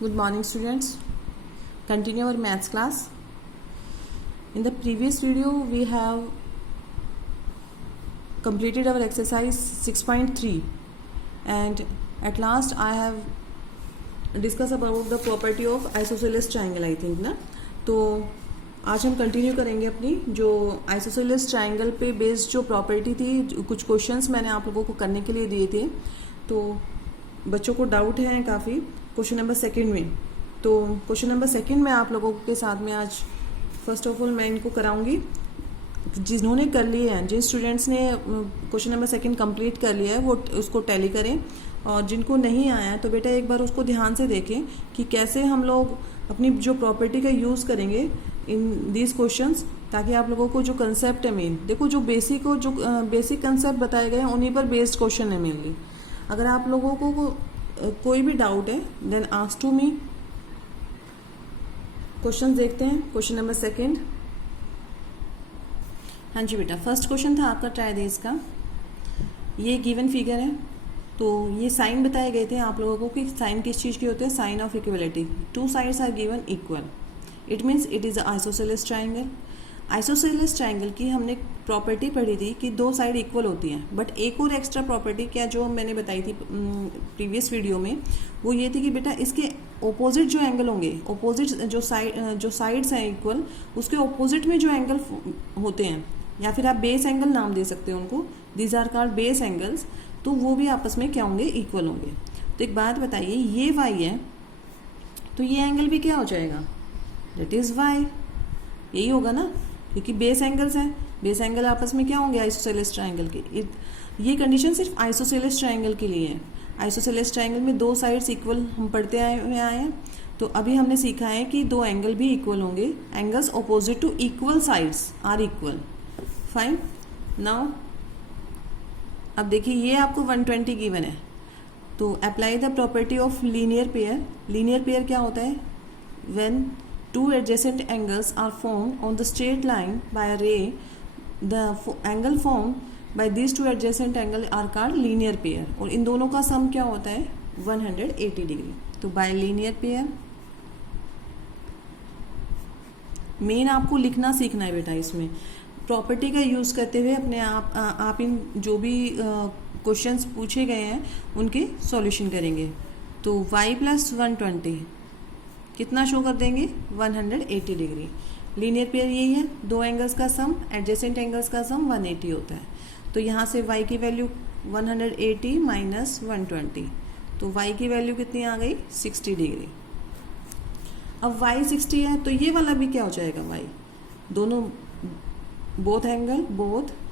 Good morning, students. Continue our maths class. In the previous video, we have completed our exercise 6.3, and at last I have discussed about the property of isosceles triangle. I think ना तो आज हम continue करेंगे अपनी जो isosceles triangle पे based जो property थी। कुछ क्वेश्चंस मैंने आप लोगों को करने के लिए दिए थे, तो बच्चों को डाउट है काफ़ी क्वेश्चन नंबर सेकंड में। तो क्वेश्चन नंबर सेकंड में आप लोगों के साथ में आज फर्स्ट ऑफ ऑल मैं इनको कराऊंगी। जिन्होंने कर लिए हैं, जिन स्टूडेंट्स ने क्वेश्चन नंबर सेकंड कंप्लीट कर लिया है वो उसको टैली करें, और जिनको नहीं आया है तो बेटा एक बार उसको ध्यान से देखें कि कैसे हम लोग अपनी जो प्रॉपर्टी का यूज़ करेंगे इन दीज क्वेश्चंस, ताकि आप लोगों को जो कंसेप्ट है मेन, देखो जो बेसिक कंसेप्ट बताए गए हैं उन्हीं पर बेस्ड क्वेश्चन है मेनली। अगर आप लोगों को कोई भी डाउट है then ask to me. Question देखते हैं। Question number second. हाँ जी बेटा, फर्स्ट क्वेश्चन था आपका ट्राई देज का। ये गिवन फिगर है, तो ये साइन बताए गए थे आप लोगों को कि साइन किस चीज़ के होते हैं, sign of equality. Two sides are given equal, it means it is isosceles triangle. Isosceles triangle की हमने प्रॉपर्टी पढ़ी थी कि दो साइड इक्वल होती हैं, बट एक और एक्स्ट्रा प्रॉपर्टी क्या जो मैंने बताई थी प्रीवियस वीडियो में, वो ये थी कि बेटा इसके ओपोजिट जो एंगल होंगे, ओपोजिट जो साइड्स हैं इक्वल, उसके ओपोजिट में जो एंगल होते हैं, या फिर आप बेस एंगल नाम दे सकते हो उनको, these are called base angles, तो वो भी आपस में क्या होंगे, इक्वल होंगे। तो एक बात बताइए, ये वाई है तो ये एंगल भी क्या हो जाएगा, दैट इज़ वाई, यही होगा ना, क्योंकि बेस एंगल्स हैं। बेस एंगल आपस में क्या होंगे, आइसोसेलेस ट्रायंगल के। ये कंडीशन सिर्फ आइसोसेलेस ट्रायंगल के लिए है। आइसोसेलेस ट्रायंगल में दो साइड्स इक्वल हम पढ़ते आए हैं, तो अभी हमने सीखा है कि दो एंगल भी इक्वल होंगे। Angles opposite to equal sides are equal. Fine. Now अब देखिए, ये आपको 120 गिवन है, तो apply the property of linear pair. Linear pair क्या होता है, when two adjacent angles are formed on the straight line by a ray, the angle formed by these two adjacent angles are called linear pair, और इन दोनों का सम क्या होता है, 180 degree. तो बाय लीनियर पेयर मेन आपको लिखना सीखना है बेटा। इसमें प्रॉपर्टी का यूज़ करते हुए अपने आप इन जो भी क्वेश्चंस पूछे गए हैं उनके सॉल्यूशन करेंगे। तो y + 120 कितना शो कर देंगे, 180 डिग्री। लीनियर पेयर यही है, दो एंगल्स का सम, एडजेसेंट एंगल्स का सम 180 होता है। तो यहाँ से y की वैल्यू 180 - 120, तो y की वैल्यू कितनी आ गई, 60 डिग्री। अब y 60 है तो ये वाला भी क्या हो जाएगा, y दोनों both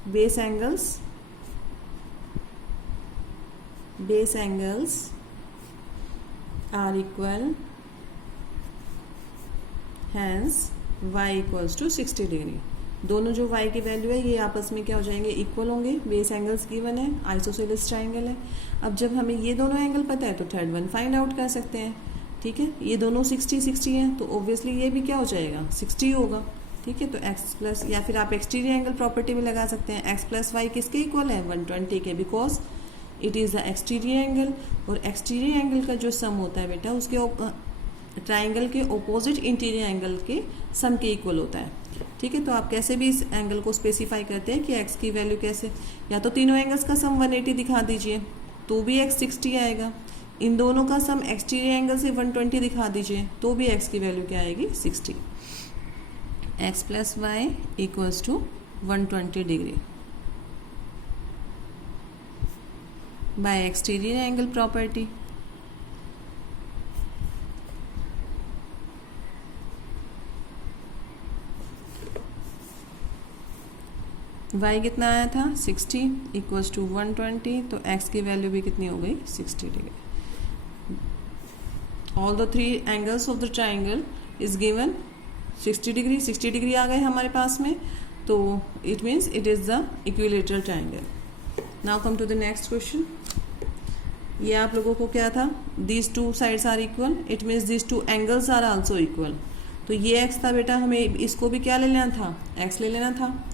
base angles are equal, hence y = 60 degree. दोनों जो y की वैल्यू है ये आपस में क्या हो जाएंगे, इक्वल होंगे। बेस एंगल्स गिवन है, आइसोसेलेस ट्रायंगल है। अब जब हमें ये दोनों एंगल पता है तो थर्ड वन फाइंड आउट कर सकते हैं। ठीक है, ये दोनों 60 हैं, तो ऑब्वियसली ये भी क्या हो जाएगा, 60 होगा। ठीक है, तो x प्लस, या फिर आप एक्सटीरियर एंगल प्रॉपर्टी में लगा सकते हैं, x + y किसके इक्वल है, 120 के, because it is the exterior angle. और एक्सटीरियर एंगल का जो सम होता है बेटा, उसके ट्राइंगल के ओपोजिट इंटीरियर एंगल के सम के इक्वल होता है। ठीक है, तो आप कैसे भी इस एंगल को स्पेसिफाई करते हैं कि x की वैल्यू कैसे, या तो तीनों एंगल्स का सम 180 दिखा दीजिए तो भी x 60 आएगा। इन दोनों का सम एक्सटीरियर एंगल से 120 दिखा दीजिए तो भी x की वैल्यू क्या आएगी, 60। x + y = 120 degree by exterior angle property. y कितना आया था, 60 = 120, तो x की वैल्यू भी कितनी हो गई, 60 degree. All the three angles of the triangle is given 60 degree. 60 degree आ गए हमारे पास में, तो it means it is the equilateral triangle. Now come to the next question. ये आप लोगों को क्या था, these two sides are equal, it means these two angles are also equal. तो ये x था बेटा, हमें इसको भी क्या ले लेना था, x ले लेना था।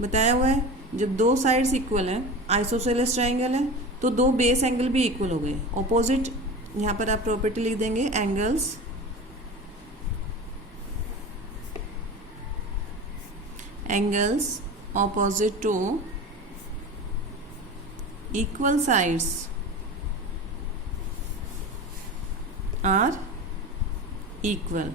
बताया हुआ है जब दो साइड्स इक्वल हैं, आइसोसेलेस ट्रायंगल है, तो दो बेस एंगल भी इक्वल हो गए। ऑपोजिट यहाँ पर आप प्रॉपर्टी लिख देंगे angles opposite to equal sides are equal.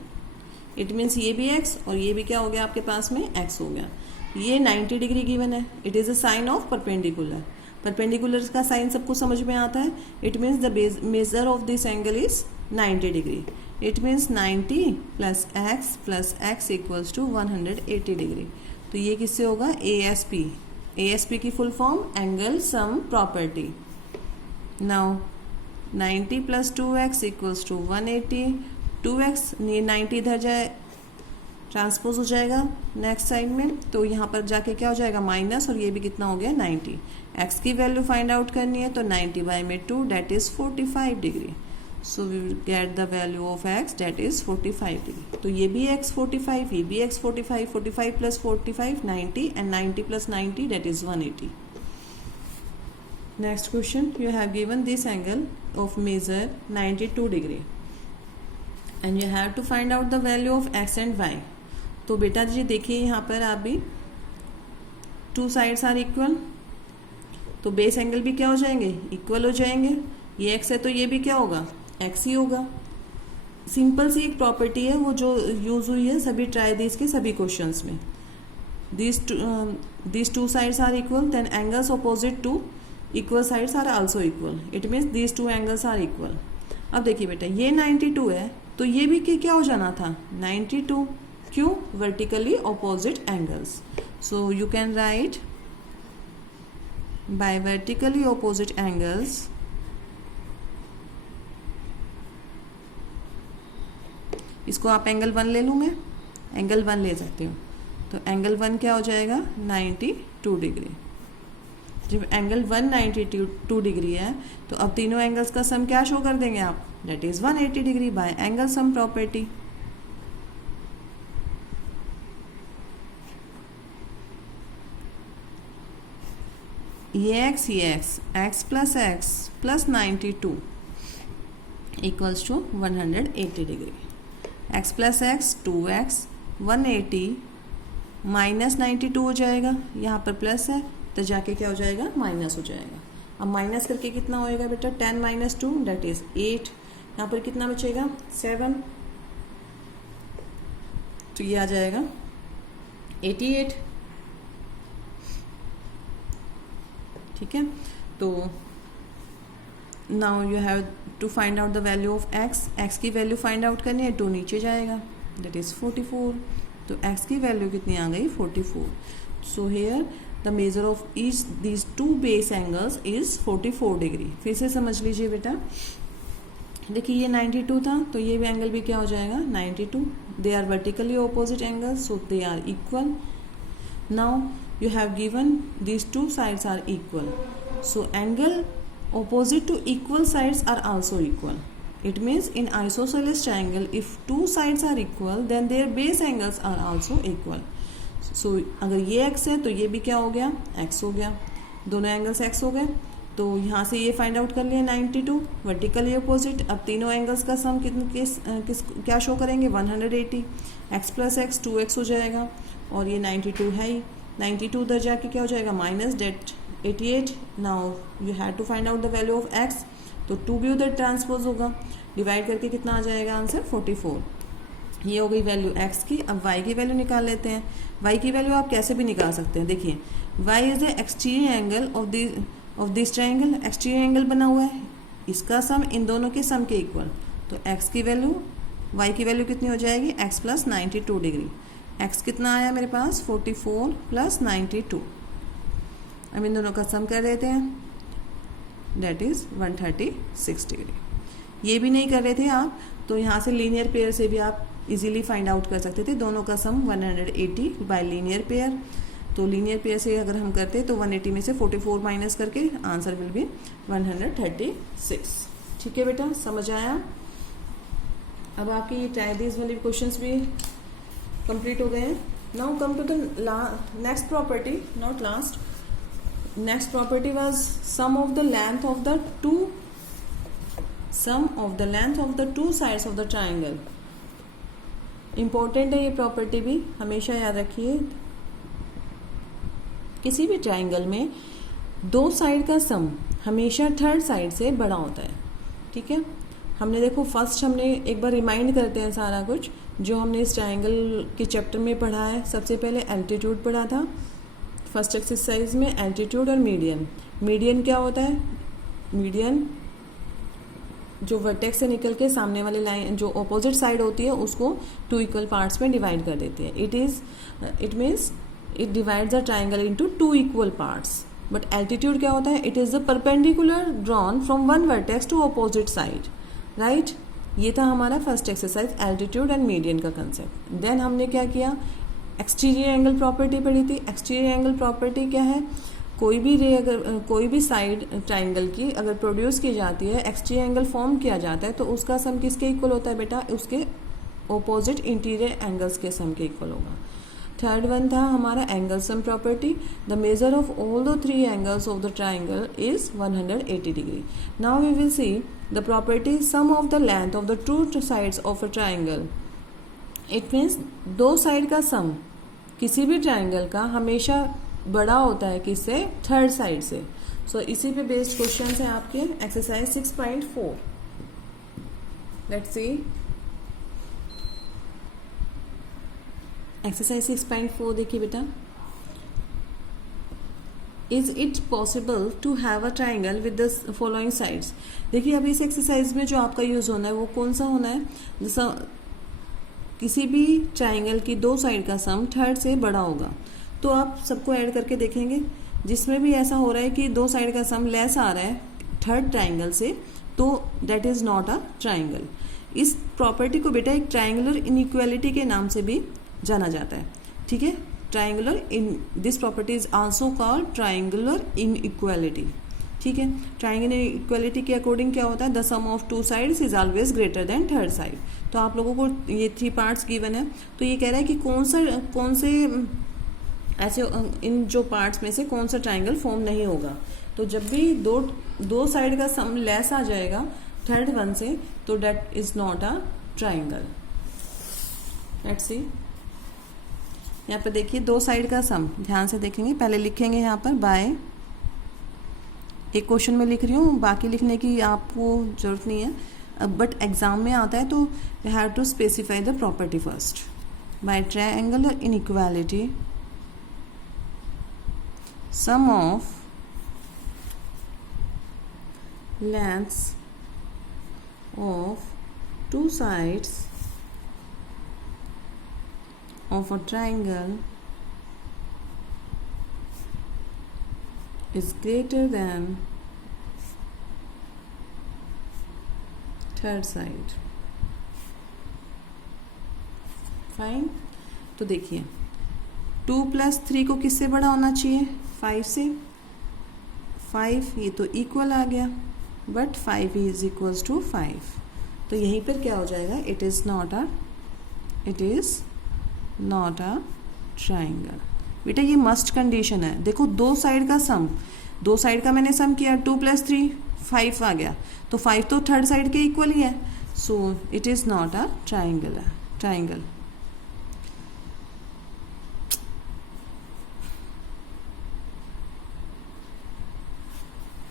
It means ये भी x और ये भी क्या हो गया आपके पास में x हो गया। ये 90 डिग्री गिवन है। It is a sign of perpendicular. Perpendicular का साइन सबको समझ में आता है। It means the measure of this angle is 90 degree. It means 90 plus x equals to 180 degree. तो ये किससे होगा? ASP की full form angle sum property. Now 90 plus 2x equals to 180। 2x 90 इधर जाए ट्रांसपोज हो जाएगा नेक्स्ट साइड में, तो यहाँ पर जाके क्या हो जाएगा? माइनस, और ये भी कितना हो गया? 90। x की वैल्यू फाइंड आउट करनी है तो 90 बाय में 2 that is 45 degree. So we will get the value of x that is 45 degree. तो ये भी x 45, ये भी x 45, 45 plus 45 90 and 90 plus 90 that is 180। Next question, you have given this angle of measure 92 degree and you have to find out the value of x and y। तो बेटा जी देखिए यहाँ पर आप भी 2 साइड्स आर इक्वल, तो base angle भी क्या हो जाएंगे? इक्वल हो जाएंगे। ये x है तो ये भी क्या होगा? x ही होगा। सिंपल सी एक प्रॉपर्टी है वो जो यूज हुई है सभी ट्राई दिस के सभी क्वेश्चंस में। these two sides are equal, then angles opposite to equal sides are also equal. It means these two angles are equal. अब देखिए बेटा ये 92 है तो ये भी क्या हो जाना था? 92। क्यों? Vertically opposite angles. So you can write by vertically opposite angles इसको आप एंगल 1 ले लूँ, मैं एंगल 1 ले सकती हूँ। तो एंगल 1 क्या हो जाएगा? 92 डिग्री। जब एंगल 192 डिग्री है तो अब तीनों एंगल्स का सम क्या शो कर देंगे आप? That is 180 degree by angle sum property. ये x plus 92 equals to 180 degree. x plus x 2x 180 minus 92 हो जाएगा, यहाँ पर प्लस है तो जाके क्या हो जाएगा? माइनस हो जाएगा। अब माइनस करके कितना होएगा बेटा? 10 माइनस 2 डेट इज 8। यहाँ पर कितना बचेगा? 7। तो ये आ जाएगा 88। ठीक है, तो now you have to find out the value of x की वैल्यू फाइंड आउट करनी है, 2 नीचे जाएगा दैट इज 44। तो x की वैल्यू कितनी आ गई? 44। So here the measure of each these 2 base angles is 44 degree. फिर से समझ लीजिए बेटा, देखिए ये 92 था तो ये भी एंगल भी क्या हो जाएगा? 92। They are vertically opposite angles so they are equal. Now you have given these 2 sides are equal, so angle opposite to equal sides are also equal. It means in isosceles triangle if 2 sides are equal then their base angles are also equal. So अगर ये x है तो ये भी क्या हो गया? x हो गया। दोनों एंगल्स x हो गए तो यहाँ से ये फाइंड आउट कर लिया 92 वर्टिकली अपोजिट। अब तीनों एंगल्स का सम किस क्या शो करेंगे? 180। x प्लस एक्स 2x हो जाएगा और ये 92 है ही। 92 उधर जाके क्या हो जाएगा? Minus that 88। Now you have to find out the value of x, तो 2 भी उधर ट्रांसपोज होगा, डिवाइड करके कितना आ जाएगा आंसर? 44। ये हो गई वैल्यू x की। अब y की वैल्यू निकाल लेते हैं। y की वैल्यू आप कैसे भी निकाल सकते हैं। देखिए y is the exterior angle of this triangle. Exterior angle बना हुआ है, इसका सम इन दोनों के सम के इक्वल। तो x की वैल्यू y की वैल्यू कितनी हो जाएगी? x plus 92 degree. x कितना आया मेरे पास? 44 प्लस 92। अब इन दोनों का सम कर देते हैं, डेट इज 136 डिग्री। ये भी नहीं कर रहे थे आप तो यहाँ से लीनियर पेयर से भी आप इजीली फाइंड आउट कर सकते थे। दोनों का सम 180 बाय लीनियर पेयर। तो लीनियर पेयर से अगर हम करते तो 180 में से 44 माइनस करके आंसर विल बी 136। ठीक है बेटा, समझ आया? अब आपके ये ट्राई दिस वाले क्वेश्चंस भी कंप्लीट हो गए हैं। Now come to the next property, not last. Next property was sum of the length of the 2 sum of the length of the two sides of the triangle. Important है ये property भी, हमेशा याद रखिए। किसी भी ट्राइंगल में दो साइड का सम हमेशा थर्ड साइड से बड़ा होता है, ठीक है। हमने देखो फर्स्ट हमने एक बार रिमाइंड करते हैं सारा कुछ जो हमने इस ट्राइंगल के चैप्टर में पढ़ा है। सबसे पहले एल्टीट्यूड पढ़ा था फर्स्ट एक्सरसाइज में, एल्टीट्यूड और मीडियन। मीडियन क्या होता है? मीडियन जो वर्टेक्स से निकल के सामने वाली लाइन जो ऑपोजिट साइड होती है उसको टू इक्वल पार्ट्स में डिवाइड कर देते हैं। It means it divides the triangle into two equal parts. But altitude क्या होता है? It is the perpendicular drawn from one vertex to opposite side, right. ये था हमारा first exercise, altitude and median का कंसेप्ट। देन हमने क्या किया? एक्सटीरियर एंगल प्रॉपर्टी पढ़ी थी। एक्सटीरियर एंगल प्रॉपर्टी क्या है? कोई भी रे अगर कोई भी साइड ट्राइंगल की अगर प्रोड्यूस की जाती है, एक्सटीरियर एंगल फॉर्म किया जाता है, तो उसका सम किसके इक्वल होता है बेटा? उसके ऑपोजिट इंटीरियर एंगल्स के सम के इक्वल होगा। थर्ड वन था हमारा angle sum property. The measure of all the three angles of the triangle is 180 degree. Now we will see the property sum of the length of the two sides of a triangle. It means दो side का sum किसी भी triangle का हमेशा बड़ा होता है किससे? थर्ड साइड से। सो इसी पे बेस्ड क्वेश्चन है आपके एक्सरसाइज 6.4। लेट्स सी एक्सरसाइज 6.4 देखिए बेटा। Is it possible to have a triangle with the following sides. देखिए अभी इस एक्सरसाइज में जो आपका यूज होना है वो कौन सा होना है? जैसा किसी भी ट्राइंगल की दो साइड का सम थर्ड से बड़ा होगा, तो आप सबको ऐड करके देखेंगे। जिसमें भी ऐसा हो रहा है कि दो साइड का सम लेस आ रहा है थर्ड ट्राइंगल से, तो that is not a triangle. इस प्रॉपर्टी को बेटा एक ट्राइंगुलर इनइक्वालिटी के नाम से भी जाना जाता है, ठीक है। Triangular in this property is also called triangular inequality, ठीक है। ट्राइंगुलर इक्वालिटी के अकॉर्डिंग क्या होता है? The sum of two sides is always greater than third side. तो आप लोगों को ये थ्री पार्ट्स गिवन है, तो ये कह रहा है कि कौन से ऐसे इन जो पार्ट्स में से कौन सा ट्राइंगल फॉर्म नहीं होगा। तो जब भी दो साइड का सम लेस आ जाएगा थर्ड वन से, तो that is not a triangle. Let's see यहाँ पर देखिए दो साइड का सम ध्यान से देखेंगे। पहले लिखेंगे यहाँ पर बाय, एक क्वेश्चन में लिख रही हूँ, बाकी लिखने की आपको जरूरत नहीं है, बट एग्जाम में आता है तो you have to specify the property first. By triangular inequality sum of lengths of two sides of a triangle is greater than third side. Fine. तो देखिए 2 + 3 को किससे बड़ा होना चाहिए? 5 से। 5 ये तो इक्वल आ गया, बट 5 इज इक्वल्स टू 5, तो यहीं पर क्या हो जाएगा? It is not a triangle. बेटा ये मस्ट कंडीशन है। देखो दो साइड का सम, दो साइड का मैंने सम किया, 2 + 3 5 आ गया, तो 5 तो थर्ड साइड के इक्वल ही है, so it is not a triangle.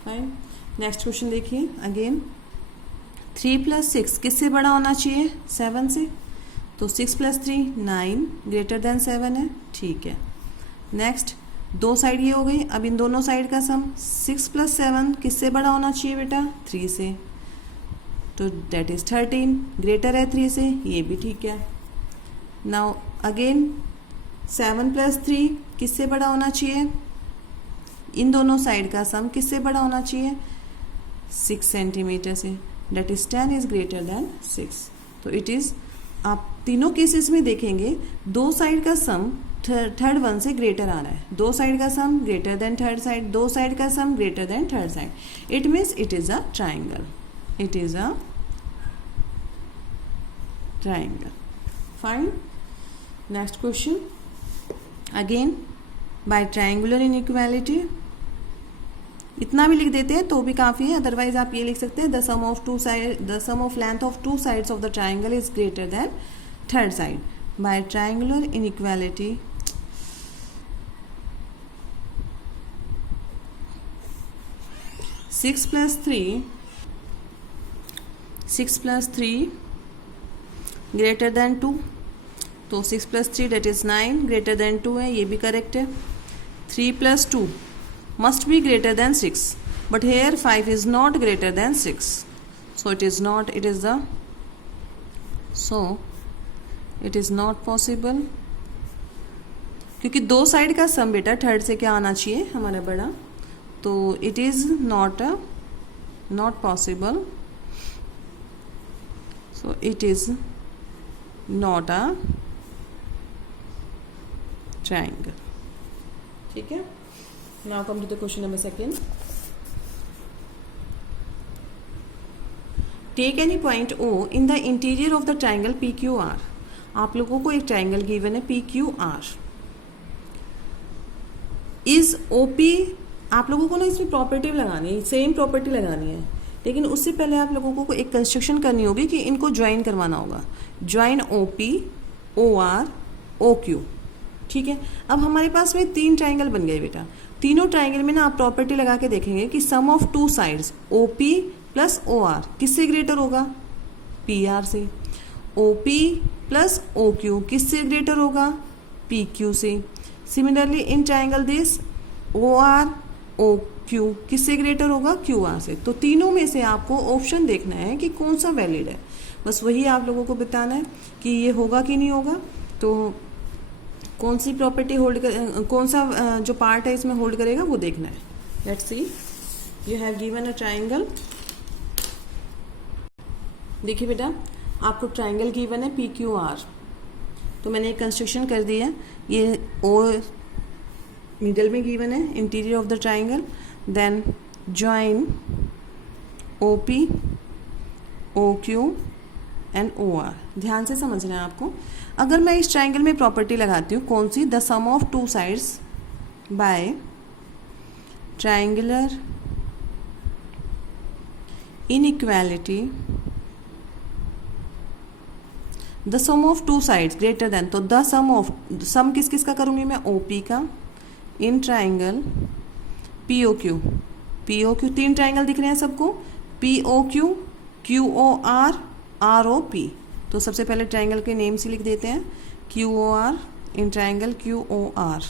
Fine. Next question देखिए अगेन। 3 + 6 किससे बड़ा होना चाहिए? 7 से। तो 6 + 3 9 ग्रेटर देन 7 है, ठीक है। नेक्स्ट दो साइड ये हो गई। अब इन दोनों साइड का सम 6 + 7 किससे बड़ा होना चाहिए बेटा? 3 से, तो दैट इज 13 ग्रेटर है 3 से, ये भी ठीक है। नाउ अगेन 7 + 3 किससे बड़ा होना चाहिए? इन दोनों साइड का सम किससे बड़ा होना चाहिए? 6 सेंटीमीटर से, that is 10 is greater than 6। तो इट इज, आप तीनों केसेस में देखेंगे दो साइड का सम थर्ड वन से ग्रेटर आ रहा है। दो साइड का sum greater than third side, दो साइड का sum greater than third side. It means it is a triangle. It is a triangle. Fine. Next question again. By triangular inequality इतना भी लिख देते हैं तो भी काफ़ी है, अदरवाइज आप ये लिख सकते हैं the sum of length of two sides of the triangle is greater than third side by triangular inequality 6 plus 3 greater than 2, तो 6 plus 3 that is 9 greater than 2 है, ये भी करेक्ट है. 3 plus 2 must be greater than 6, but here 5 is not greater than 6, so it is not possible, क्योंकि दो side का सम बेटा third से क्या आना चाहिए हमारा बड़ा, तो it is not possible, so it is not a triangle. ठीक है. Now come to the question number 2. Take any point O in the interior of the triangle PQR. आप लोगों को एक ट्राइंगल गिवन है PQR. इज OP, आप लोगों को ना इसमें प्रॉपर्टी लगानी है, सेम प्रॉपर्टी लगानी है, लेकिन उससे पहले आप लोगों को एक कंस्ट्रक्शन करनी होगी कि इनको ज्वाइन करवाना होगा. Join OP OR OQ. ठीक है. अब हमारे पास में 3 ट्राइंगल बन गए बेटा. तीनों ट्राइंगल में ना आप प्रॉपर्टी लगा के देखेंगे कि sum of two sides OP plus OR किससे ग्रेटर होगा, PR से. OP प्लस OQ किससे ग्रेटर होगा, PQ से. Similarly in triangle this OR OQ किससे ग्रेटर होगा, QR से. तो तीनों में से आपको ऑप्शन देखना है कि कौन सा वैलिड है, बस वही आप लोगों को बताना है कि ये होगा कि नहीं होगा. तो कौन सी प्रॉपर्टी होल्ड कर, कौन सा जो पार्ट है इसमें होल्ड करेगा वो देखना है. Let's see. You have given a triangle. देखिए बेटा, आपको ट्राइंगल गिवन है PQR, तो मैंने एक कंस्ट्रक्शन कर दिया. ये O मिडल में गिवन है, interior of the triangle. Then join OP OQ and OR. ध्यान से समझना है आपको. अगर मैं इस ट्राइंगल में प्रॉपर्टी लगाती हूँ, कौन सी, the sum of two sides by triangular inequality, the sum of two sides greater than, तो द सम किस किस का करूँगी मैं, OP का इन ट्राइंगल POQ. 3 ट्राइंगल दिख रहे हैं सबको, POQ QOR ROP. तो सबसे पहले ट्राइंगल के नेम से लिख देते हैं, QOR in triangle QOR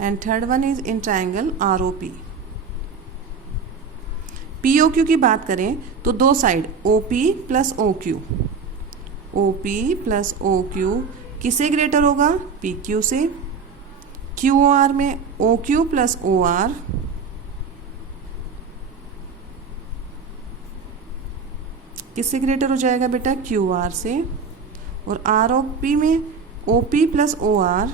and third one is in triangle ROP. POQ की बात करें तो दो साइड OP प्लस OQ किससे ग्रेटर होगा, PQ से. QOR में OQ प्लस OR किससे ग्रेटर हो जाएगा बेटा, QR से. और ROP में OP प्लस OR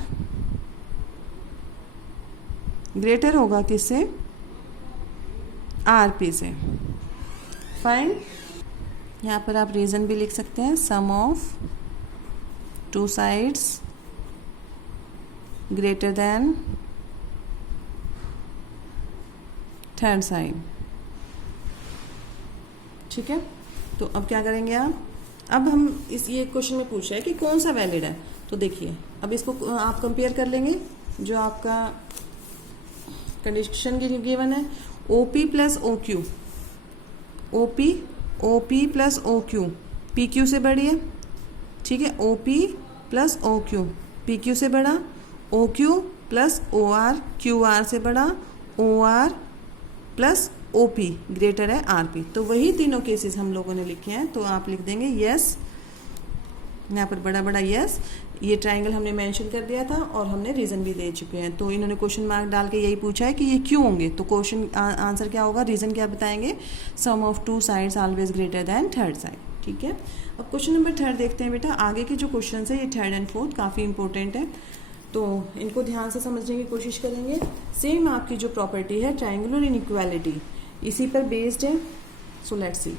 ग्रेटर होगा किससे, RP से. फाइन. यहाँ पर आप रीजन भी लिख सकते हैं, sum of two sides greater than third side. ठीक है. तो अब क्या करेंगे आप, अब हम ये क्वेश्चन में पूछ रहे हैं कि कौन सा वैलिड है. तो देखिए, अब इसको आप कंपेयर कर लेंगे. जो आपका कंडीशन गिवन है, OP plus OQ, OP plus OQ PQ से बड़ी है. ठीक है. OP प्लस OQ PQ से बड़ा. OQ प्लस OR QR से बड़ा. OR प्लस OP ग्रेटर है RP. तो वही तीनों केसेस हम लोगों ने लिखे हैं. तो आप लिख देंगे यस, यहाँ पर बड़ा बड़ा यस. ये ट्राइंगल हमने मेंशन कर दिया था और हमने रीज़न भी दे चुके हैं. तो इन्होंने क्वेश्चन मार्क डाल के यही पूछा है कि ये क्यों होंगे. तो क्वेश्चन आंसर क्या होगा, रीज़न क्या बताएंगे, sum of two sides always greater than third side. ठीक है. अब क्वेश्चन नंबर 3 देखते हैं बेटा. आगे के जो क्वेश्चन है ये 3rd and 4th काफ़ी इंपॉर्टेंट है, तो इनको ध्यान से समझने की कोशिश करेंगे. सेम आपकी जो प्रॉपर्टी है ट्राइंगुलर इनइक्वालिटी इसी पर बेस्ड है. So let's see.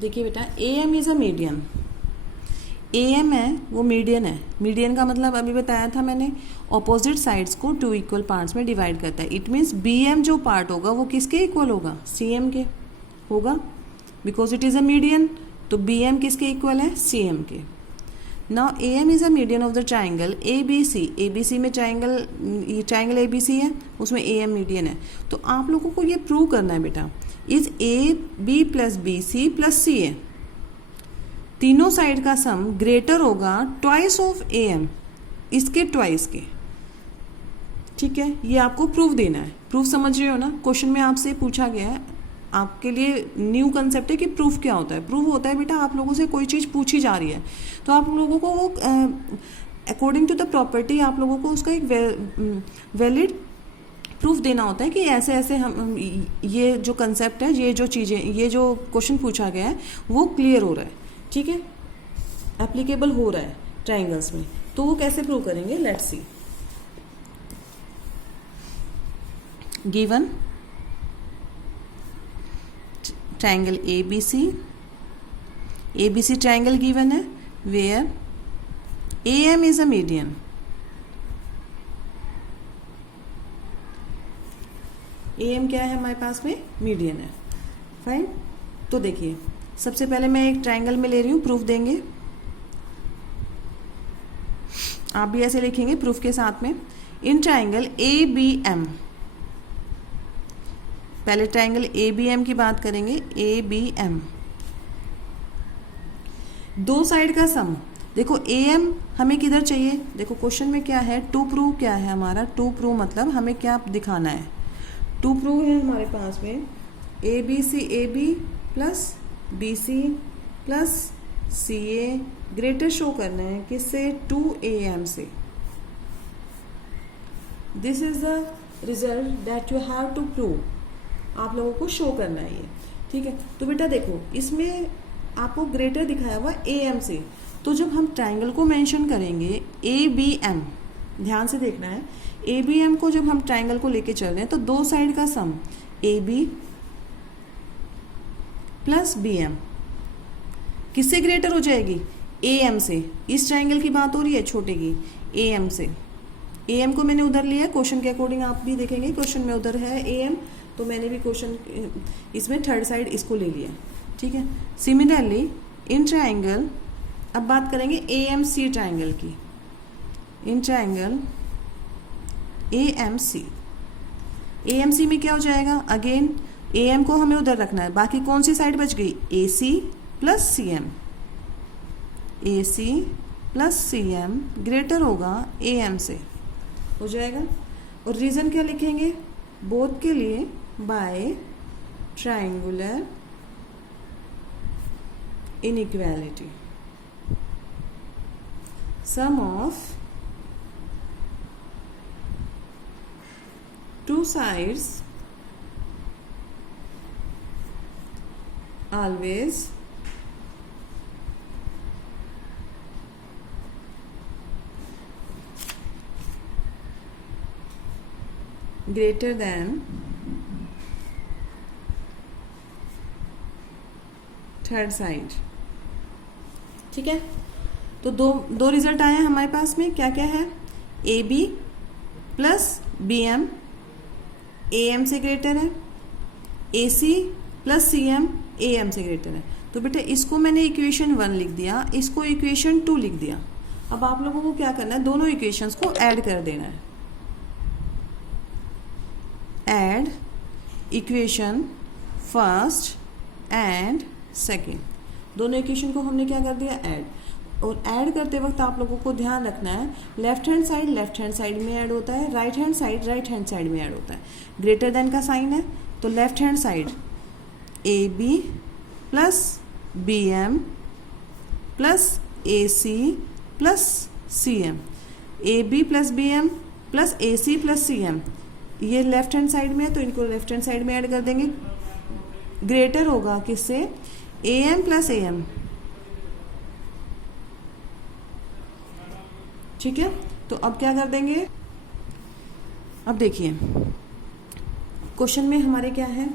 देखिए बेटा, AM is a median. A M है वो मीडियन है। मीडियन का मतलब अभी बताया था मैंने, ऑपोजिट साइड्स को टू इक्वल पार्ट्स में डिवाइड करता है। इट मीन्स बी एम जो पार्ट होगा वो किसके इक्वल होगा, सी एम के होगा, because it is a median. तो बी एम किसके इक्वल है, सी एम के। Now A M is a median of the triangle A B C. A B C में ट्राइंगल ए बी सी है, उसमें ए एम मीडियन है। तो आप लोगों को ये प्रूव करना है बेटा, is A B plus B C plus C A, तीनों साइड का सम ग्रेटर होगा ट्वाइस ऑफ ए एम, इसके ट्वाइस के। ठीक है, ये आपको प्रूफ देना है। प्रूफ समझ रहे हो ना, क्वेश्चन में आपसे पूछा गया है, आपके लिए न्यू कंसेप्ट है कि प्रूफ क्या होता है। प्रूफ होता है बेटा आप लोगों से कोई चीज़ पूछी जा रही है तो आप लोगों को वो अकॉर्डिंग टू द प्रॉपर्टी आप लोगों को उसका एक वैलिड प्रूफ देना होता है कि ऐसे ऐसे हम ये जो कंसेप्ट है, ये जो चीज़ें, ये जो क्वेश्चन पूछा गया है वो क्लियर हो रहा है, ठीक है, एप्लीकेबल हो रहा है ट्राइंगल्स में। तो वो कैसे प्रूव करेंगे, let's see. Given triangle A B C triangle given है where A M is a median. A M क्या है हमारे पास में, मीडियन है। फाइन, तो देखिए सबसे पहले मैं एक ट्राइंगल में ले रही हूँ, प्रूफ देंगे। आप भी ऐसे लिखेंगे प्रूफ के साथ में। In triangle A B M, पहले ट्राइंगल ए बी एम की बात करेंगे। ए बी एम, दो साइड का सम, देखो ए एम हमें किधर चाहिए, देखो क्वेश्चन में क्या है, टू प्रूव क्या है हमारा, टू प्रूव मतलब हमें क्या दिखाना है, टू प्रूव है हमारे पास में A B plus B C plus C A greater show करना है किससे, टू ए एम से। This is the result that you have to prove, आप लोगों को शो करना है ये, ठीक है। तो बेटा देखो इसमें आपको ग्रेटर दिखाया हुआ ए एम से, तो जब हम ट्राइंगल को मेंशन करेंगे ए बी एम, ध्यान से देखना है, ए बी एम को जब हम ट्राइंगल को लेके चल रहे हैं तो दो साइड का sum A B plus B M किससे ग्रेटर हो जाएगी, ए एम से। इस ट्राइंगल की बात हो रही है छोटे की, ए एम से। ए एम को मैंने उधर लिया, क्वेश्चन के अकॉर्डिंग आप भी देखेंगे क्वेश्चन में उधर है ए एम, तो मैंने भी क्वेश्चन इसमें थर्ड साइड इसको ले लिया, ठीक है। सिमिलरली इन ट्राइंगल, अब बात करेंगे ए एम सी ट्राइंगल की। इन ट्राइंगल ए एम सी में क्या हो जाएगा, अगेन ए एम को हमें उधर रखना है, बाकी कौन सी साइड बच गई, A C plus C M. A C plus C M greater होगा ए एम से, हो जाएगा। और रीज़न क्या लिखेंगे बोथ के लिए, by triangular inequality, sum of two sides always greater than third side, ठीक है। तो दो रिजल्ट आए हैं हमारे पास में, क्या क्या है, A B plus B M A M से ग्रेटर है, A C plus C M A M से ग्रेटर है। तो बेटा इसको मैंने इक्वेशन 1 लिख दिया, इसको इक्वेशन 2 लिख दिया। अब आप लोगों को क्या करना है, दोनों इक्वेशंस को ऐड कर देना है। Add equation first and second, दोनों इक्वेशन को हमने क्या कर दिया, ऐड। और ऐड करते वक्त आप लोगों को ध्यान रखना है, लेफ्ट हैंड साइड में ऐड होता है, राइट हैंड साइड में ऐड होता है। ग्रेटर देन का साइन है तो left hand side A B plus B M plus A C plus C M, A B plus B M plus A C plus C M, ये left hand side में है तो इनको left hand side में add कर देंगे। Greater होगा किससे, A M plus A M, ठीक है। तो अब क्या कर देंगे, अब देखिए क्वेश्चन में हमारे क्या है,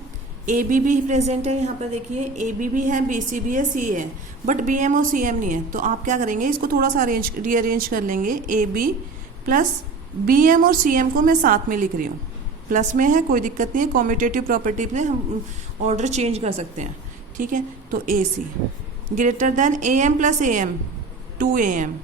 ए बी भी प्रेजेंट है, यहाँ पर देखिए ए बी भी है, बी सी भी है, सी है, बट बी एम और सी एम नहीं है। तो आप क्या करेंगे, इसको थोड़ा सा रीअरेंज कर लेंगे। A B plus B M और सी एम को मैं साथ में लिख रही हूँ, प्लस में है, कोई दिक्कत नहीं है, कॉम्यूटेटिव प्रॉपर्टी पे हम ऑर्डर चेंज कर सकते हैं, ठीक है। तो A C greater than A M plus A M, 2 A M.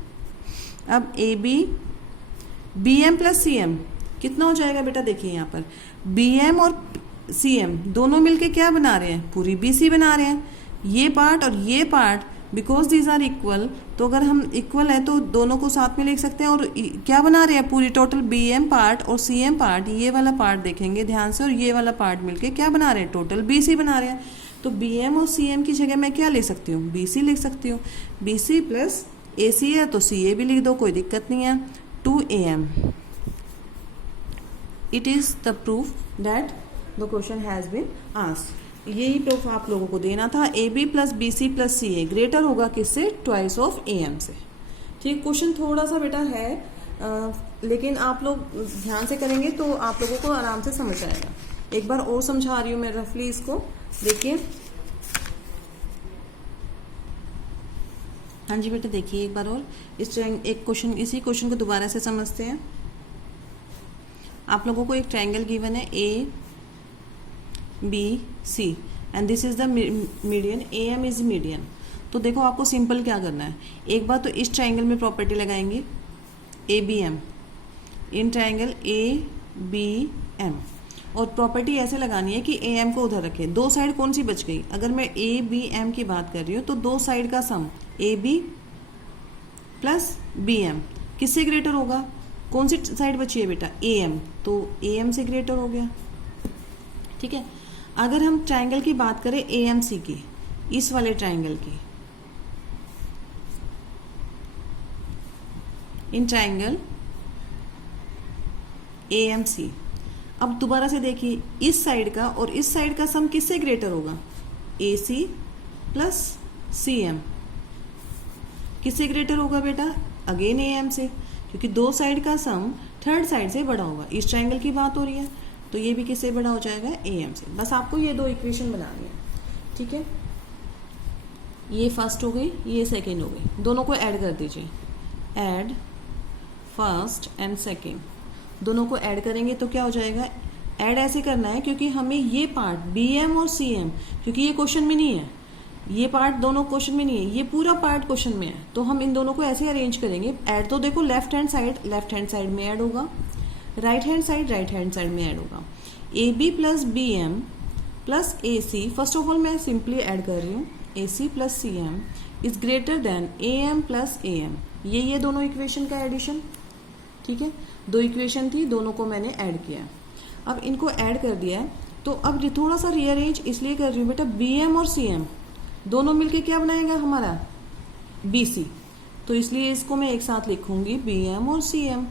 अब A B M plus C M कितना हो जाएगा बेटा, देखिए यहाँ पर बी एम और सी एम दोनों मिलके क्या बना रहे हैं, पूरी बी सी बना रहे हैं। ये पार्ट और ये part, because these are equal, तो अगर हम इक्वल है तो दोनों को साथ में लिख सकते हैं। और क्या बना रहे हैं, पूरी टोटल बी एम पार्ट और सी एम पार्ट, ये वाला पार्ट देखेंगे ध्यान से, और ये वाला पार्ट मिलके क्या बना रहे हैं, टोटल बी सी बना रहे हैं। तो बी एम और सी एम की जगह मैं क्या ले सकती हूँ, बी सी लिख सकती हूँ। बी सी प्लस ए सी है तो सी ए भी लिख दो, कोई दिक्कत नहीं है। 2 AM। It is the proof that the question has been asked. यही प्रूफ आप लोगों को देना था। A B plus B C plus C A greater होगा किससे, ट्वाइस ऑफ ए एम से। ठीक, क्वेश्चन थोड़ा सा बेटा है लेकिन आप लोग ध्यान से करेंगे तो आप लोगों को आराम से समझ आएगा। एक बार और समझा रही हूँ मैं रफली इसको, देखिए। हाँ जी बेटा, देखिए एक बार और एक क्वेश्चन, इसी क्वेश्चन को दोबारा से समझते हैं। आप लोगों को एक ट्रायंगल गिवन है A B C and this is the median, A M is median. तो देखो आपको सिंपल क्या करना है, एक बार तो इस ट्रायंगल में प्रॉपर्टी लगाएंगे A B M, in triangle A B M, और प्रॉपर्टी ऐसे लगानी है कि ए एम को उधर रखे। दो साइड कौन सी बच गई, अगर मैं ए बी एम की बात कर रही हूँ तो दो साइड का sum A B plus B M किससे ग्रेटर होगा, कौन सी साइड बची है बेटा, ए एम, तो ए एम से ग्रेटर हो गया। ठीक है, अगर हम ट्रायंगल की बात करें ए एम सी की, इस वाले ट्रायंगल की, इन ट्रायंगल ए एम सी, अब दोबारा से देखिए इस साइड का और इस साइड का सम किससे ग्रेटर होगा, ए सी प्लस सी एम किससे ग्रेटर होगा बेटा, अगेन ए एम से, क्योंकि दो साइड का सम थर्ड साइड से बड़ा होगा। इस ट्रायंगल की बात हो रही है तो ये भी किससे बड़ा हो जाएगा, ए एम से। बस आपको ये दो इक्वेशन बनानी है। ठीक है, ये फर्स्ट हो गई, ये सेकेंड हो गई, दोनों को ऐड कर दीजिए। ऐड फर्स्ट एंड सेकेंड, दोनों को ऐड करेंगे तो क्या हो जाएगा, ऐड ऐसे करना है क्योंकि हमें ये पार्ट बी एम और सी एम, क्योंकि ये क्वेश्चन में नहीं है, ये पार्ट दोनों क्वेश्चन में नहीं है, ये पूरा पार्ट क्वेश्चन में है, तो हम इन दोनों को ऐसे अरेंज करेंगे। ऐड तो देखो लेफ्ट हैंड साइड में ऐड होगा, राइट हैंड साइड में ऐड होगा। A B plus B M plus A C, first of all मैं सिंपली ऐड कर रही हूँ, A C plus C M is greater than A M plus A M. ये दोनों equation का addition. ठीक है, दो इक्वेशन थी, दोनों को मैंने ऐड किया। अब इनको ऐड कर दिया है तो अब थोड़ा सा रीअरेंज इसलिए कर रही हूँ बेटा, बी एम और सी एम दोनों मिलके क्या बनाएगा हमारा, बी सी, तो इसलिए इसको मैं एक साथ लिखूंगी बी एम और सी एम।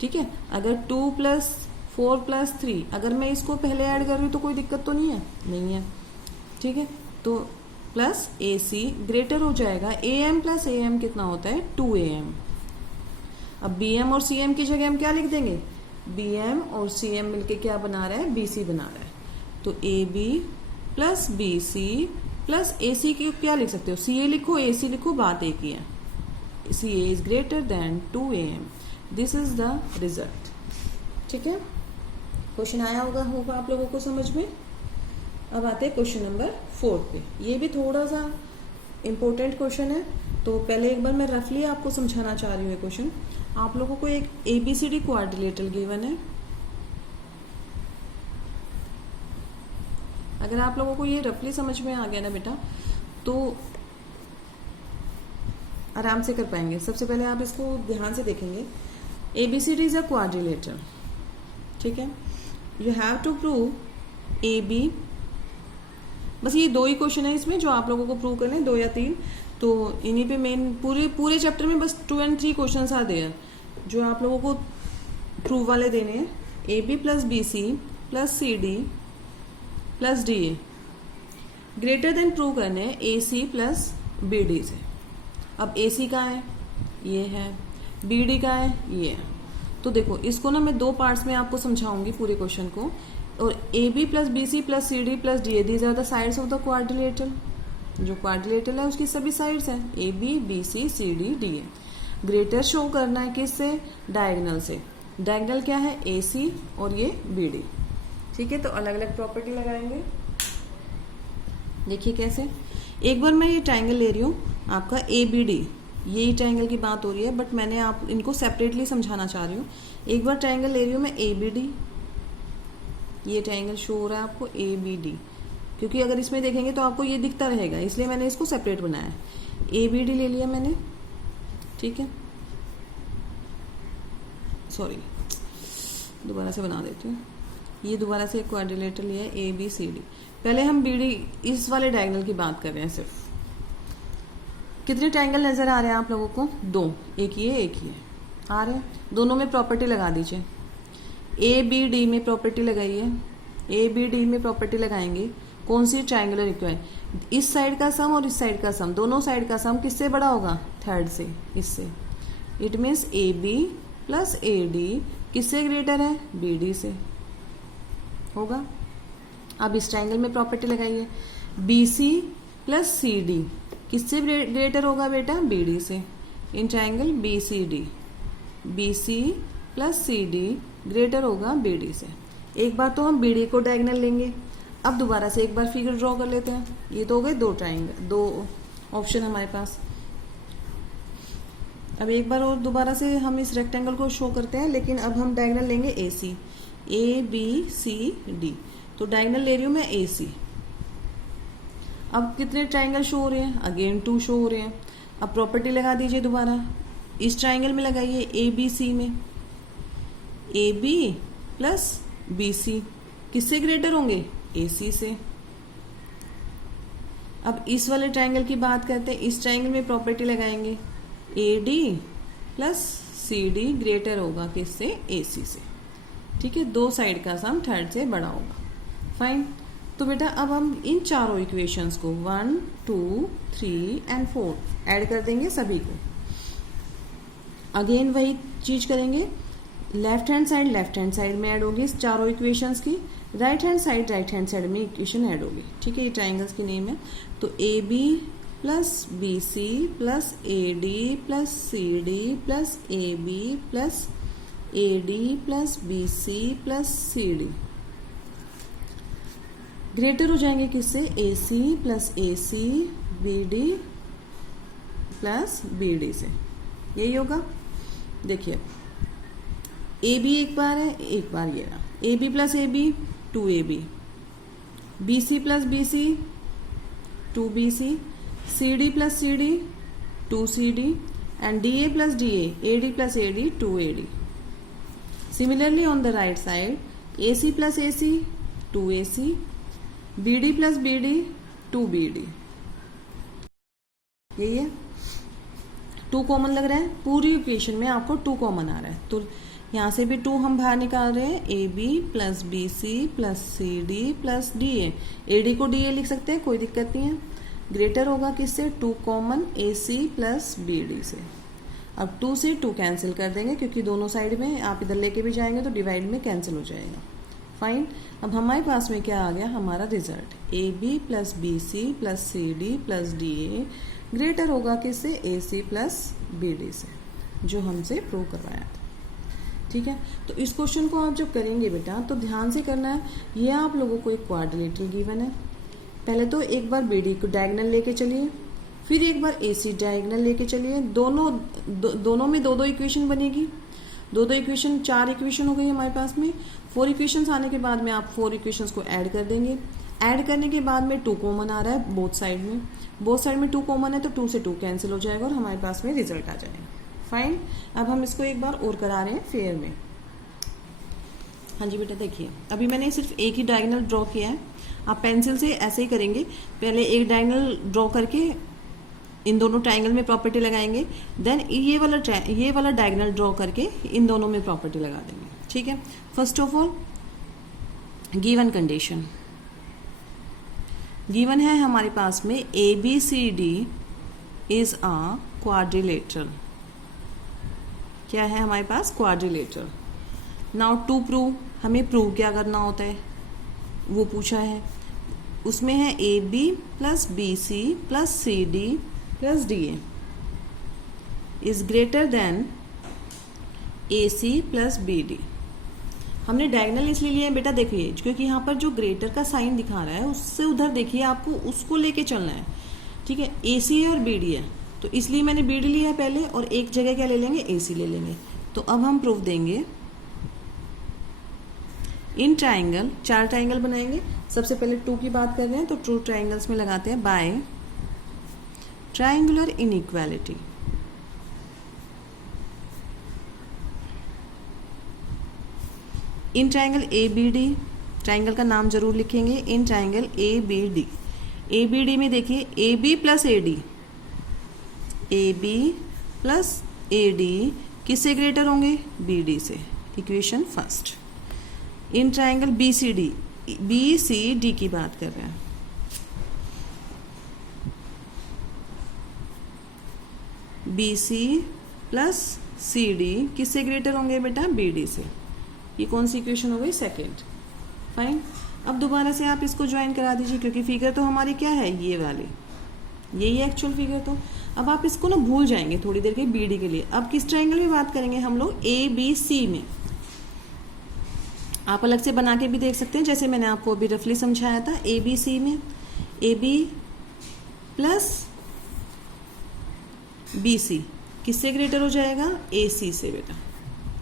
ठीक है, अगर 2 + 4 + 3 अगर मैं इसको पहले ऐड कर रही हूँ तो कोई दिक्कत तो नहीं है, नहीं है। ठीक है, तो प्लस ए सी ग्रेटर हो जाएगा, A M plus A M कितना होता है, 2 ए एम। अब बी एम और सी एम की जगह हम क्या लिख देंगे, बी एम और सी एम मिलके क्या बना रहा है, बी सी बना रहा है, तो A B plus B C plus A C की क्या लिख सकते हो, सी ए लिखो, ए सी लिखो, बात एक ही है। C A is greater than 2 A M, this is the result. ठीक है, क्वेश्चन आया होगा आप लोगों को समझ में। अब आते हैं क्वेश्चन नंबर 4 पे। ये भी थोड़ा सा इम्पोर्टेंट क्वेश्चन है, तो पहले एक बार मैं रफली आपको समझाना चाह रही हूँ। क्वेश्चन आप लोगों को एक ABCD क्वाड्रिलेटरल गिवन है। अगर आप लोगों को ये रफली समझ में आ गया ना बेटा तो आराम से कर पाएंगे। सबसे पहले आप इसको ध्यान से देखेंगे, ABCD इज अ क्वाड्रिलेटरल। ठीक है, you have to prove AB, बस ये दो ही क्वेश्चन है इसमें जो आप लोगों को प्रूव करने, 2 या 3, तो इन्हीं पे मेन पूरे चैप्टर में बस 2 and 3 क्वेश्चन आ देयर जो आप लोगों को प्रूव वाले देने हैं। AB plus BC plus CD plus DA greater than prove करने हैं AC प्लस BD से। अब AC का है, ये है, BD का है, ये है। तो देखो इसको ना मैं 2 पार्ट्स में आपको समझाऊंगी पूरे क्वेश्चन को। और A B plus B C plus C D plus D A, these are the sides of the quadrilateral. जो क्वाड्रिलेटरल है उसकी सभी साइड्स हैं, A B C C D D A. Greater show करना है किससे? डायगोनल से। डायगोनल क्या है? ए सी और ये बी डी। ठीक है, तो अलग अलग प्रॉपर्टी लगाएंगे। देखिए कैसे। एक बार मैं ये ट्राइंगल ले रही हूँ आपका ए बी डी, यही ट्राइंगल की बात हो रही है, बट मैंने आप इनको सेपरेटली समझाना चाह रही हूँ। एक बार ट्राइंगल ले रही हूँ मैं ए बी डी, ये ट्राइंगल शो हो रहा है आपको ए बी डी, क्योंकि अगर इसमें देखेंगे तो आपको ये दिखता रहेगा, इसलिए मैंने इसको सेपरेट बनाया है। ए बी डी ले लिया मैंने, ठीक है, सॉरी दोबारा से बना देती हूँ। ये दोबारा से एक क्वाड्रिलेटर लिया है ए बी सी डी। पहले हम बी डी इस वाले डायगोनल की बात कर रहे हैं सिर्फ। कितने ट्रायंगल नजर आ रहे हैं आप लोगों को? 2, एक ये एक ये आ रहे हैं। दोनों में प्रॉपर्टी लगा दीजिए। ए बी डी में प्रॉपर्टी लगाइए, ए बी डी में प्रॉपर्टी लगाएंगे। कौन सी? Triangular equation. इस साइड का सम और इस साइड का सम, दोनों साइड का सम किससे बड़ा होगा? थर्ड से, इससे। It means A B plus A D किससे ग्रेटर है? बी डी से होगा। अब इस ट्रायंगल में प्रॉपर्टी लगाइए। B C plus C D किससे ग्रेटर होगा बेटा? बी डी से। In triangle B C D, B C plus C D greater होगा बी डी से। एक बार तो हम बी डी को डायगोनल लेंगे। अब दोबारा से एक बार फिगर ड्रॉ कर लेते हैं। ये तो हो गए 2 ट्रायंगल, 2 ऑप्शन हमारे पास। अब एक बार और दोबारा से हम इस रेक्टेंगल को शो करते हैं, लेकिन अब हम डायगोनल लेंगे ए C, A B C D. तो डायगोनल ले रही हूं मैं ए सी। अब कितने ट्रायंगल शो हो रहे हैं? अगेन 2 शो हो रहे हैं। अब प्रॉपर्टी लगा दीजिए दोबारा। इस ट्रायंगल में लगाइए ए बी सी में, A B plus B C किससे ग्रेटर होंगे? ए सी से। अब इस वाले ट्रायंगल की बात करते हैं। इस ट्रायंगल में प्रॉपर्टी लगाएंगे, A D plus C D greater होगा किससे? ए सी से। ठीक है, 2 साइड का सम थर्ड से बड़ा होगा। फाइन। तो बेटा अब हम इन चारों इक्वेशंस को 1, 2, 3 एंड 4 ऐड कर देंगे सभी को। अगेन वही चीज करेंगे। लेफ्ट हैंड साइड में ऐड होगी इस चारों इक्वेशंस की, राइट हैंड साइड में इक्वेशन ऐड होगी। ठीक है, ये ट्राइंगल्स की नेम है। तो A B plus B C plus A D plus C D plus A B plus A D plus B C plus C D greater हो जाएंगे किससे? A C plus A C B D plus B D से। यही होगा। देखिए A B एक बार है, एक बार ये रहा। A B plus A B 2 A B, B C plus B C 2 B C, C D plus C D 2 C D and D A plus D A D plus A D 2 A D. Similarly on the right side A C plus A C 2 A C, B D plus B D 2 B D. यही है। 2 common लग रहा है, पूरी equation में आपको 2 common आ रहा है, तो यहाँ से भी 2 हम बाहर निकाल रहे हैं। A B plus B C plus C D plus D A D को डी ए लिख सकते हैं, कोई दिक्कत नहीं है। ग्रेटर होगा किससे? 2 common A C plus B D से। अब 2 से 2 कैंसिल कर देंगे, क्योंकि दोनों साइड में आप इधर लेके भी जाएंगे तो डिवाइड में कैंसिल हो जाएगा। फाइन। अब हमारे पास में क्या आ गया? हमारा result A B plus B C plus C D plus D A greater होगा किससे? A C plus B D से, जो हमसे प्रूव करवाया था। ठीक है, तो इस क्वेश्चन को आप जब करेंगे बेटा तो ध्यान से करना है। ये आप लोगों को एक क्वाड्रिलेटरल गिवन है। पहले तो एक बार बी डी को डायगोनल लेके चलिए, फिर एक बार ए सी डायगोनल लेके चलिए। दोनों में 2-2 इक्वेशन बनेगी। 2-2 इक्वेशन, 4 इक्वेशन हो गई हमारे पास में। 4 इक्वेशंस आने के बाद में आप 4 इक्वेशंस को ऐड कर देंगे। ऐड करने के बाद में 2 कॉमन आ रहा है बोथ साइड में। बोथ साइड में 2 कॉमन है तो 2 से 2 कैंसिल हो जाएगा और हमारे पास में रिजल्ट आ जाएगा। फाइन। अब हम इसको एक बार और करा रहे हैं फेयर में। हाँ जी बेटा, देखिए अभी मैंने सिर्फ एक ही डायगोनल ड्रॉ किया है। आप पेंसिल से ऐसे ही करेंगे। पहले एक डायगोनल ड्रॉ करके इन दोनों ट्रायंगल में प्रॉपर्टी लगाएंगे, देन ये वाला डायगोनल ड्रॉ करके इन दोनों में प्रॉपर्टी लगा देंगे। ठीक है। First of all given condition given है हमारे पास में A B C D is a quadrilateral. क्या है हमारे पास? क्वाड्रिलेटरल। नाउ टू प्रूव, हमें प्रूव क्या करना होता है? वो पूछा है, उसमें है A B plus B C plus C D plus D A is greater than A C plus B D. हमने डायगोनल इसलिए लिया है बेटा, देखिए क्योंकि यहाँ पर जो ग्रेटर का साइन दिखा रहा है उससे उधर देखिए आपको उसको लेके चलना है, ठीक है। ए सी है और बी डी है, तो इसलिए मैंने बी डी लिया है पहले, और एक जगह क्या ले लेंगे, ए सी ले लेंगे। तो अब हम प्रूफ देंगे इन ट्राइंगल, 4 ट्राइंगल बनाएंगे। सबसे पहले 2 की बात कर रहे हैं तो 2 ट्राइंगल्स में लगाते हैं by triangular inequality. In triangle A B D, triangle का नाम जरूर लिखेंगे, in triangle A B D. A B D में देखिए A B plus A D, A B plus A D किससे ग्रेटर होंगे, बी डी से, equation first. In triangle B C D, B C D की बात कर रहे हैं, B C plus C D किससे ग्रेटर होंगे बेटा, बी डी से। ये कौन सी इक्वेशन हो गई, सेकेंड। फाइन। अब दोबारा से आप इसको ज्वाइन करा दीजिए, क्योंकि फिगर तो हमारी क्या है, ये वाली, यही एक्चुअल फिगर। तो अब आप इसको ना भूल जाएंगे थोड़ी देर के बी डी के लिए। अब किस ट्राइंगल में बात करेंगे हम लोग, ए बी सी में। आप अलग से बना के भी देख सकते हैं, जैसे मैंने आपको अभी रफली समझाया था। ए बी सी में A B plus B C किससे ग्रेटर हो जाएगा, ए सी से बेटा,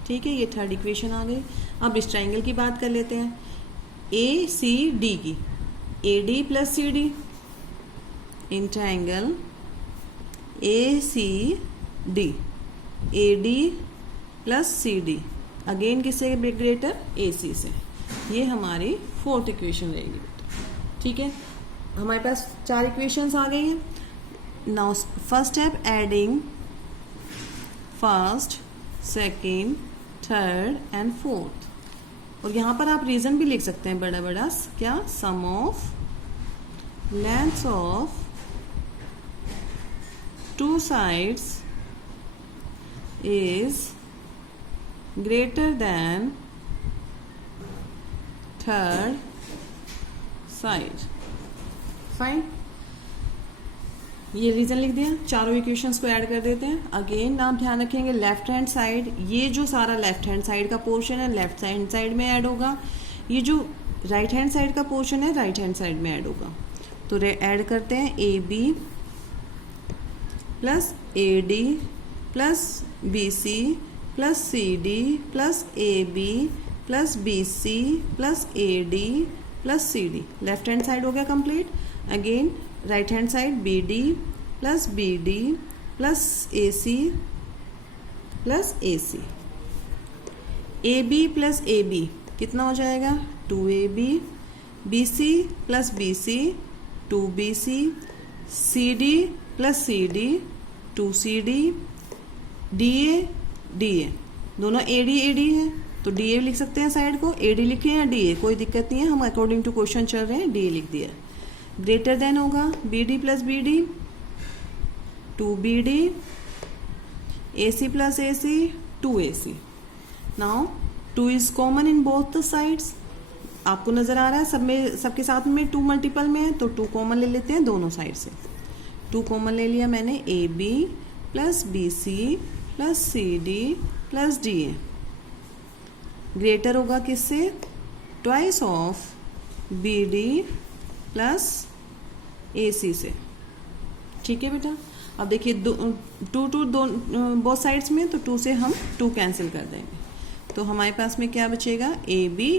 ठीक है। ये थर्ड इक्वेशन आ गई। अब इस ट्राइंगल की बात कर लेते हैं, ए सी डी की, A D plus C D. In triangle A C D, A D plus C D, again किससे ग्रेटर, ए सी से। ये हमारी फोर्थ इक्वेशन रहेगी, ठीक है। हमारे पास 4 इक्वेशंस आ गई हैं। Now first step, adding first, second, third and fourth. और यहाँ पर आप रीजन भी लिख सकते हैं बड़ा बड़ा, क्या, sum of lengths of 2 sides is greater than third side। Fine, ये रीजन लिख दिया। चारों इक्वेशंस को ऐड कर देते हैं। अगेन आप ध्यान रखेंगे, लेफ्ट हैंड साइड, ये जो सारा लेफ्ट हैंड साइड का पोर्शन है लेफ्ट हैंड साइड में ऐड होगा, ये जो राइट हैंड साइड का पोर्शन है राइट हैंड साइड में ऐड होगा। तो ऐड करते हैं, A B plus A D plus B C plus C D plus A B plus B C plus A D plus C D. Left hand side हो गया complete. Again right hand side, B D plus B D plus A C plus A C. A B plus A B कितना हो जाएगा, 2ab, B C plus B C 2bc, C D plus C D 2cd, D A दोनों AD है तो DA लिख सकते हैं side को, AD लिखे या DA कोई दिक्कत नहीं है, हम अकॉर्डिंग टू क्वेश्चन चल रहे हैं, DA लिख दिया। ग्रेटर देन होगा BD plus BD 2BD, AC plus AC 2AC। Now 2 is common in both the sides, आपको नजर आ रहा है सब में, सबके साथ में 2 मल्टीपल में है तो 2 कॉमन ले लेते हैं दोनों साइड से। 2 कॉमन ले लिया मैंने, AB plus BC plus CD plus DA greater होगा किससे, twice of BD plus AC से। ठीक है बेटा, अब देखिए 2 बोथ साइड्स में, तो 2 से हम 2 कैंसिल कर देंगे, तो हमारे पास में क्या बचेगा, AB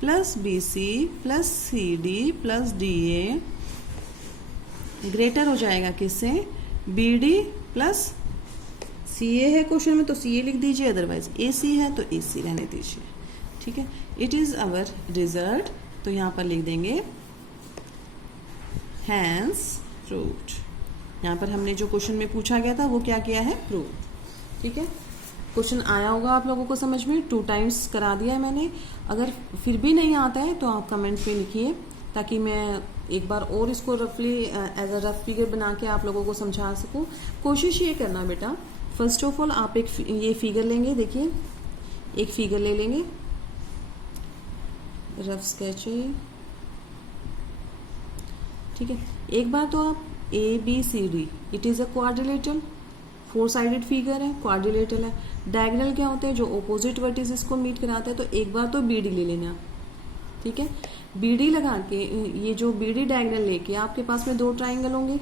plus BC plus CD plus DA greater हो जाएगा किससे, BD प्लस CA है क्वेश्चन में तो CA लिख दीजिए, अदरवाइज AC है तो AC रहने दीजिए। ठीक है, इट इज अवर रिजल्ट, तो यहाँ पर लिख देंगे हैंस प्रूव्ड। यहाँ पर हमने जो क्वेश्चन में पूछा गया था वो क्या किया है, प्रूव। ठीक है, क्वेश्चन आया होगा आप लोगों को समझ में, 2 टाइम्स करा दिया है मैंने। अगर फिर भी नहीं आता है तो आप कमेंट पे लिखिए, ताकि मैं एक बार और इसको रफली एज अ रफ फिगर बना के आप लोगों को समझा सकूं। कोशिश ये करना बेटा, फर्स्ट ऑफ ऑल आप एक ये फिगर लेंगे, देखिए एक फिगर ले लेंगे, रफ स्केच है, ठीक है। एक बार तो आप ABCD, it is a quadrilateral, 4 sided figure है, क्वाड्रिलेटरल है। डायगोनल क्या होते हैं, जो ऑपोजिट वर्टिसेस को मीट कराते हैं। तो एक बार तो BD ले लेना, ठीक है। BD लगा के, ये जो BD डायगोनल लेके आपके पास में 2 ट्राइंगल होंगे,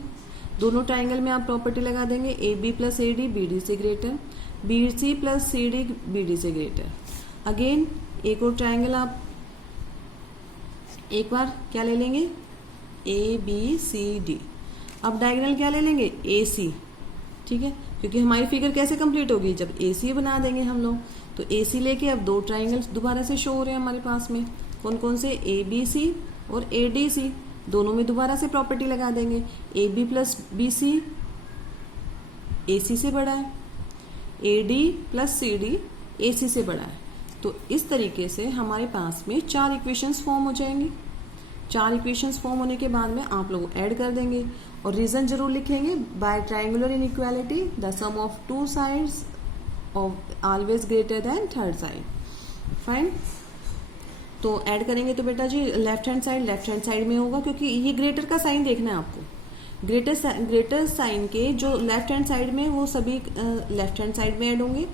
दोनों ट्राइंगल में आप प्रॉपर्टी लगा देंगे AB प्लस AD BD से greater, BC plus CD BD से ग्रेटर। अगेन एक और ट्राइंगल आप एक बार क्या ले लेंगे, ABCD। अब डायगोनल क्या ले लेंगे, AC, ठीक है, क्योंकि हमारी फिगर कैसे कंप्लीट होगी, जब AC बना देंगे हम लोग। तो AC लेके अब 2 ट्राइंगल्स दोबारा से शो हो रहे हैं हमारे पास में, कौन कौन से, ABC और ADC। दोनों में दोबारा से प्रॉपर्टी लगा देंगे, AB प्लस BC AC से बड़ा है, AD प्लस CD AC से बड़ा है। तो इस तरीके से हमारे पास में 4 इक्वेशंस फॉर्म हो जाएंगी। 4 इक्वेशंस फॉर्म होने के बाद में आप लोग ऐड कर देंगे और रीजन जरूर लिखेंगे, by triangular inequality the sum of 2 sides of always greater than third side. Fine. तो ऐड करेंगे तो बेटा जी लेफ्ट हैंड साइड में होगा, क्योंकि ये ग्रेटर का साइन देखना है आपको। ग्रेटर साइन के जो लेफ्ट हैंड साइड में वो सभी लेफ्ट हैंड साइड में ऐड होंगे,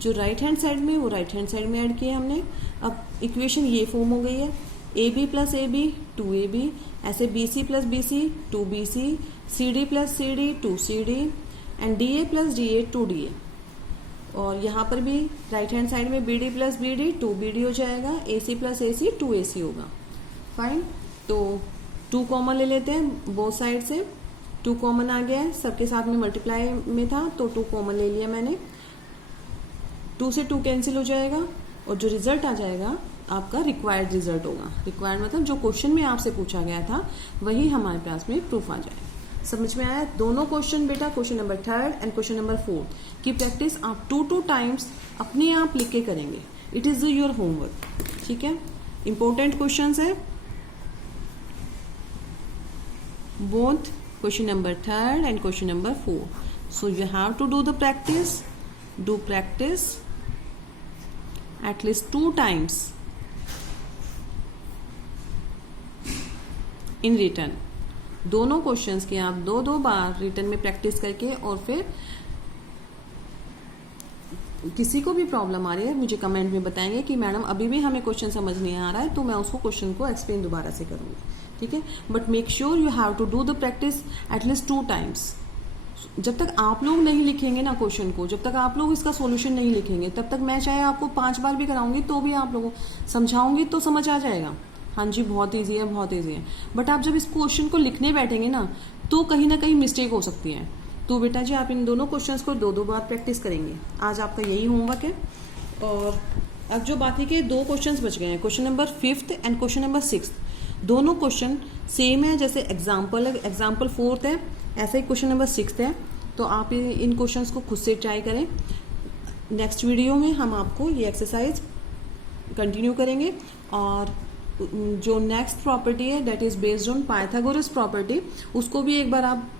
जो राइट हैंड साइड में वो राइट हैंड साइड में ऐड किए हमने। अब इक्वेशन ये फॉर्म हो गई है, AB प्लस AB 2AB, ऐसे BC plus BC 2BC, CD plus CD 2CD and DA plus DA 2DA। और यहाँ पर भी राइट हैंड साइड में BD प्लस BD 2BD हो जाएगा, AC प्लस AC 2AC होगा। फाइन। तो 2 कॉमन ले लेते हैं बोथ साइड से, 2 कॉमन आ गया है, सबके साथ में मल्टीप्लाई में था तो 2 कॉमन ले लिया मैंने। 2 से 2 कैंसिल हो जाएगा और जो रिजल्ट आ जाएगा आपका रिक्वायर्ड रिजल्ट होगा। रिक्वायर्ड मतलब जो क्वेश्चन में आपसे पूछा गया था वही हमारे पास में प्रूफ आ जाएगा। समझ में आया? दोनों क्वेश्चन बेटा, question number 3 and question number 4 की प्रैक्टिस आप 2 टाइम्स अपने आप लिख के करेंगे। इट इज योर होमवर्क, ठीक है। इंपॉर्टेंट क्वेश्चन है both question number 3 and question number 4। So you have to do the practice, do practice at least 2 times in written। दोनों क्वेश्चंस के आप 2 बार रिटर्न में प्रैक्टिस करके, और फिर किसी को भी प्रॉब्लम आ रही है मुझे कमेंट में बताएंगे कि मैडम अभी भी हमें क्वेश्चन समझ नहीं आ रहा है, तो मैं उसको क्वेश्चन को एक्सप्लेन दोबारा से करूंगी, ठीक है। But make sure you have to do the practice at least 2 times. जब तक आप लोग नहीं लिखेंगे ना क्वेश्चन को, जब तक आप लोग इसका सॉल्यूशन नहीं लिखेंगे, तब तक मैं चाहे आपको 5 बार भी कराऊंगी तो भी आप लोगों समझाऊंगी तो समझ आ जाएगा, हाँ जी बहुत ईजी है, बहुत ईजी है। बट आप जब इस क्वेश्चन को लिखने बैठेंगे ना तो कहीं ना कहीं मिस्टेक हो सकती है। तो बेटा जी आप इन दोनों क्वेश्चंस को 2 बार प्रैक्टिस करेंगे। आज आपका यही होमवर्क है। और अब जो बाकी के 2 क्वेश्चंस बच गए हैं, question number 5 and question number 6, दोनों क्वेश्चन सेम है। जैसे एग्जाम्पल 4 है, ऐसे ही क्वेश्चन नंबर 6 है। तो आप इन क्वेश्चंस को खुद से ट्राई करें। नेक्स्ट वीडियो में हम आपको ये एक्सरसाइज कंटिन्यू करेंगे, और जो नेक्स्ट प्रॉपर्टी है that is based on Pythagoras property, उसको भी एक बार आप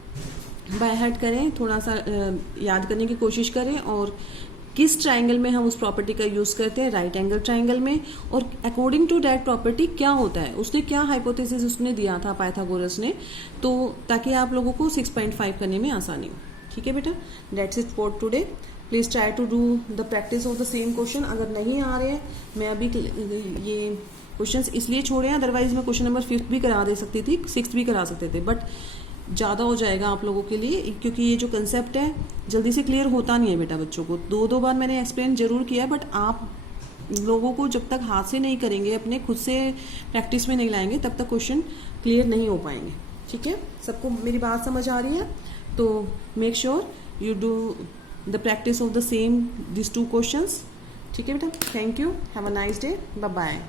बाय हार्ट करें, थोड़ा सा याद करने की कोशिश करें, और किस ट्राइंगल में हम उस प्रॉपर्टी का यूज करते हैं, राइट एंगल ट्राइंगल में, और अकॉर्डिंग टू दैट प्रॉपर्टी क्या होता है, उसने क्या हाइपोथेसिस उसने दिया था पाइथागोरस ने, तो ताकि आप लोगों को 6.5 करने में आसानी हो। ठीक है बेटा, that's it for today. Please try to do the practice of the same question. अगर नहीं आ रहे हैं, मैं अभी ये क्वेश्चंस इसलिए छोड़े हैं, अदरवाइज मैं क्वेश्चन नंबर 5 भी करा दे सकती थी, 6 भी करा सकते थे, बट ज़्यादा हो जाएगा आप लोगों के लिए, क्योंकि ये जो कंसेप्ट है जल्दी से क्लियर होता नहीं है बेटा बच्चों को। 2 बार मैंने एक्सप्लेन जरूर किया है, बट आप लोगों को जब तक हाथ से नहीं करेंगे, अपने खुद से प्रैक्टिस में नहीं लाएंगे, तब तक क्वेश्चन क्लियर नहीं हो पाएंगे। ठीक है, सबको मेरी बात समझ आ रही है? तो make sure you do the practice of the same this 2 questions. ठीक है बेटा, thank you, have a nice day, bye bye.